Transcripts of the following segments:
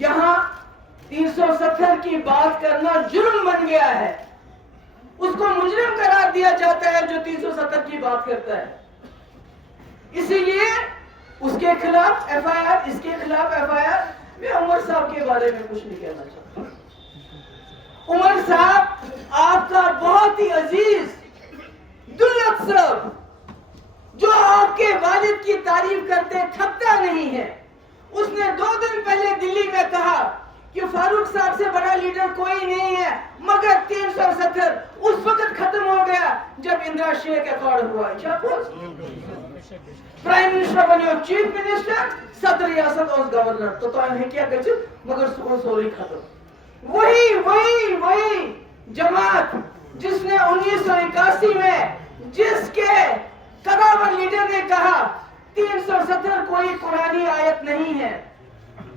जहां 370 की बात करना जुर्म बन गया है, उसको मुजरिम करार दिया जाता है जो 370 की बात करता है। इसीलिए उसके खिलाफ एफआईआर, इसके खिलाफ एफआईआर। मैं उमर साहब के बारे में कुछ नहीं कहना चाहता। उमर साहब आपका बहुत ही अजीज दुल्लत साहब, जो आपके वालिद की तारीफ करते थकता नहीं है, उसने 2 दिन पहले दिल्ली में कहा कि फारूक साहब से बड़ा लीडर कोई नहीं है, मगर 370 उस वक्त खत्म हो गया जब इंदिरा शेख अकॉर्ड हुआ। क्या प्राइम मिनिस्टर बने हो, चीफ मिनिस्टर, सदर रियासत और गवर्नर, तो है क्या कर मगर सोरी खत्म। वही जमात जिसने 1981 में जिसके कदावर लीडर ने कहा 370 कोई कुरानी आयत नहीं है,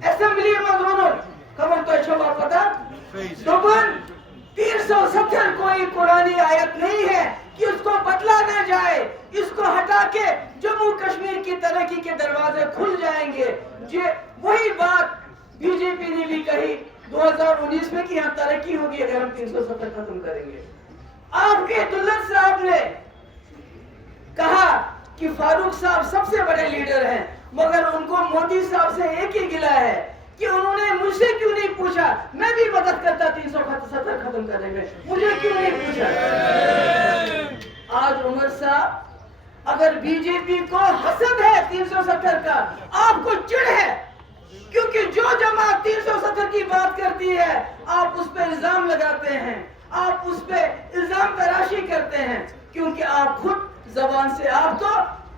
असेंबली में दोनों खबर तो अच्छा पता, तो 370 कोई कुरानी आयत नहीं है कि उसको बदला न जाए, इसको हटा के जम्मू कश्मीर की तरक्की के दरवाजे खुल जाएंगे। ये वही बात बीजेपी ने भी कही 2019 में कि यहाँ तरक्की होगी अगर हम 370 खत्म करेंगे। आपके दुल्लत साहब ने कहा कि फारूक साहब सबसे बड़े लीडर हैं, मगर उनको मोदी साहब से एक ही गिला है कि उन्होंने मुझसे क्यों नहीं पूछा, मैं भी मदद करता 370 खत्म करने में, मुझे क्यों नहीं पूछा। आज उमर साहब, अगर बीजेपी को हसद है 370 का, आपको चिढ़ है, क्योंकि जो जमात 370 की बात करती है आप उस पर इल्जाम लगाते हैं, आप उस पर इल्जाम तराशी करते हैं, क्योंकि आप खुद जबान से, आप तो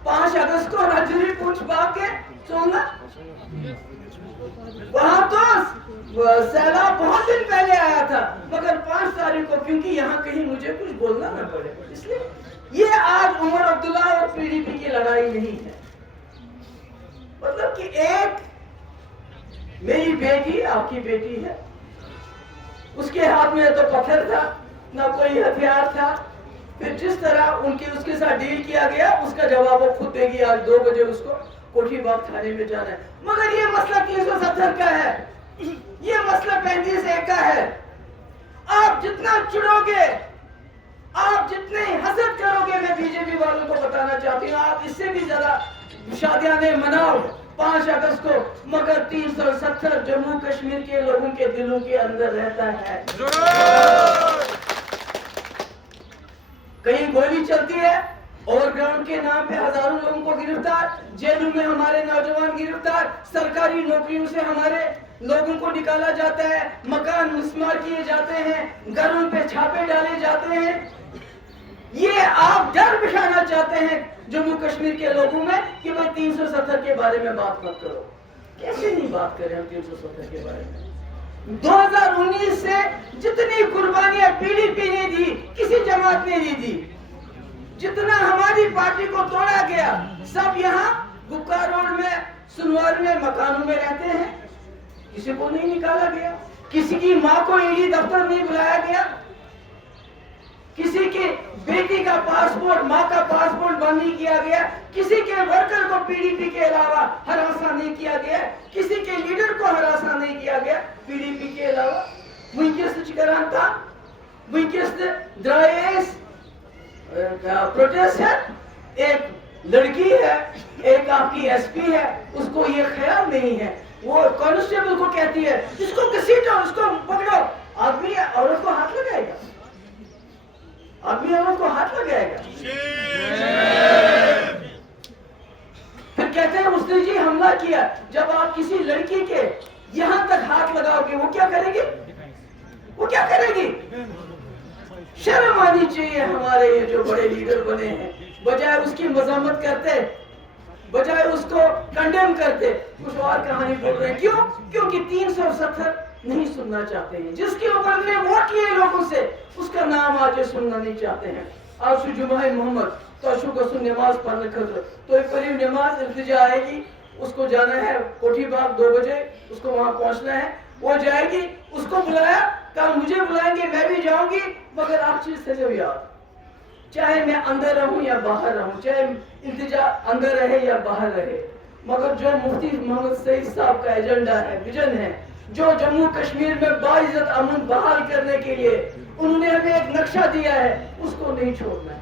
5 अगस्त को रजनी पूछ बाग के सोना, वहां तो सैलाब बहुत दिन पहले आया था, मगर 5 तारीख को, क्योंकि यहाँ कहीं मुझे कुछ बोलना न पड़े, इसलिए ये आज उमर अब्दुल्ला और पीडीपी की लड़ाई नहीं है। मतलब कि एक मेरी बेटी आपकी बेटी है, उसके हाथ में तो पत्थर था, ना कोई हथियार था, फिर जिस तरह उसके साथ डील किया गया उसका जवाब वो खुद देगी। आज 2 बजे उसको कोठी बाग थाने में जाना है, मगर ये मसला 370 का है, ये मसला 35A का है। आप जितना चिढ़ोगे, आप जितने हसद करोगे, मैं बीजेपी वालों को बताना चाहती हूँ, आप इससे भी ज्यादा शादियां नहीं मनाओ 5 अगस्त को, मगर 370 जम्मू कश्मीर के लोगों के दिलों के अंदर रहता है। कहीं गोली चलती है, ओवरग्राउंड के नाम पे हजारों लोगों को गिरफ्तार, जेलों में हमारे नौजवान गिरफ्तार, सरकारी नौकरियों से हमारे लोगों को निकाला जाता है, मकान मुस्मार किए जाते हैं, घरों पे छापे डाले जाते हैं। ये आप डर बिठाना चाहते हैं जम्मू कश्मीर के लोगों में कि भाई 370 के बारे में बात मत करो। कैसे नहीं बात करें हम 370 के बारे में? 2019 से जितनी कुर्बानियां पीडीपी ने दी, किसी जमात ने नहीं दी। जितना हमारी पार्टी को तोड़ा गया, सब यहाँ गुक्का रोड में, सुनवार में, मकानों में रहते हैं, किसी को नहीं निकाला गया, किसी की माँ को ईडी दफ्तर नहीं बुलाया गया, किसी की बेटी का पासपोर्ट, माँ का पासपोर्ट बंद नहीं किया गया, किसी के वर्कर को पीडीपी के अलावा हरासा नहीं किया गया, किसी के लीडर को हरासा नहीं किया गया पीडीपी के अलावा। वुनकेस करान था, वुनकेस द्रायस प्रोटेस्ट है, एक लड़की है, एक आपकी एसपी है, उसको ये ख्याल नहीं है, वो कांस्टेबल को कहती है इसको घसीटो, इसको पकड़ो, आदमी औरत को हाथ लगाएगा, आदमी औरत को हाथ लगाएगा। फिर कहते हैं उसने जी हमला किया। जब आप किसी लड़की के यहां तक हाथ लगाओगे, वो क्या करेगी? वो क्या करेगी? शर्म आनी चाहिए हमारे ये जो बड़े लीडर बने हैं, बजाय उसकी मजम्मत करते, बजाय उसको कंडेम करते, कुछ और कहानी बोल रहे हैं। क्यों? क्योंकि 370 नहीं सुनना चाहते हैं। जिसके ऊपर ने वोट लिए लोगों से, उसका नाम आज सुनना नहीं चाहते हैं। आज जुमाए मोहम्मद तो को नमाज पढ़ने खतर, तो एक करीब नमाज इल्तिजा आएगी, उसको जाना है कोठी बाग 2 बजे, उसको वहां पहुंचना है, वो जाएगी, उसको बुलाया, कल मुझे बुलाएंगे, मैं भी जाऊंगी, मगर आप चीज से जब याद, चाहे मैं अंदर रहूं या बाहर रहूं, चाहे इल्तिजा अंदर रहे या बाहर रहे, मगर जो मुफ्ती मोहम्मद सईद साहब का एजेंडा है, विजन है, जो जम्मू कश्मीर में बाइज्जत अमन बहाल करने के लिए उन्होंने हमें एक नक्शा दिया है, उसको नहीं छोड़ना है,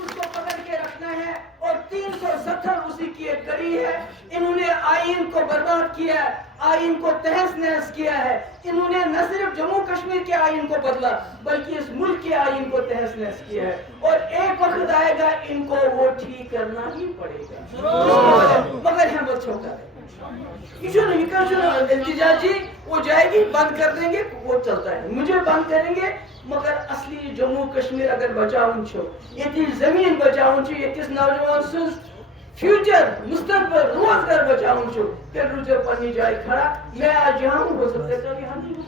उसको पकड़ के रखना है। और 370 उसी की एक कड़ी है। इन्होंने आईन को बर्बाद किया है, आईन को तहस नहस किया है। इन्होंने न सिर्फ जम्मू कश्मीर के आईन को बदला बल्कि इस मुल्क के आईन को तहस नहस किया है। और एक वक्त आएगा इनको वो ठीक करना ही पड़ेगा, मगर हिम्मत छोटा इल्तिजाजी वो जाएगी, बंद कर देंगे, वो चलता है, मुझे बंद करेंगे, मगर असली जम्मू कश्मीर अगर बचाऊं छो, ये जमीन बचाऊं छो, ये नौजवान सुन फ्यूचर मुस्तकबिल रोजगार बचाऊं छो, फिर रुझे पन्नी जाए खड़ा। मैं आज यहाँ हूँ, हो सकता है कि हम नहीं हूँ।